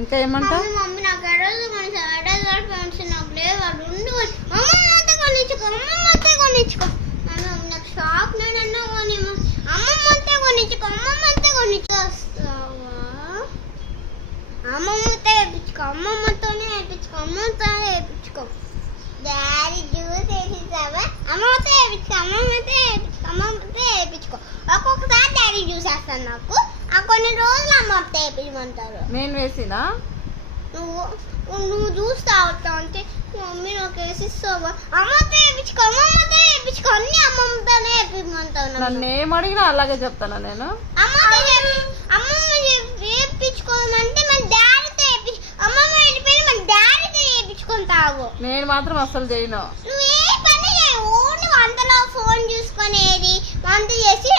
ఇంకా ఏమంటావు? మమ్మీ నాకు ఎడలు ఫ్రెండ్స్ నాకు లేవు వాడు ఉండి అమ్మమ్మ కొనిచ్చుకో మమ్మీ నాకు షాప్ నేనన్నా కొని అమ్మమ్మ కొనిచ్చుకో వస్తావా అమ్మమ్మతో వేయించుకో డాడీ జ్యూస్ వేసిస్తావా అమ్మమ్మతో వేయించుకో ఒక్కొక్కసారి డాడీ జ్యూస్ వేస్తాను నాకు కొన్ని రోజులు అమ్మతో వేయించమంటారు. నేను వేసినా నువ్వు జ్యూస్ తాగుతావు అంటే మమ్మీ నాకు వేసిస్తావా అమ్మతో వేయించుకో అన్ని అమ్మమ్మతోనే వేయించమంటావు. నన్ను ఏం అడిగినా అలాగే చెప్తాను నేను. అమ్మమ్మ వేయించుకోవాలంటే మన డాడీతో అమ్మమ్మ వెళ్ళిపోయి మన డాడీతో వేయించుకుంటావు. నేను మాత్రం అస్సలు చేయను. నువ్వు ఏ పని చేయవు, ఓన్లీ వంటలో ఫోన్ చూసుకునేది వంట చేసి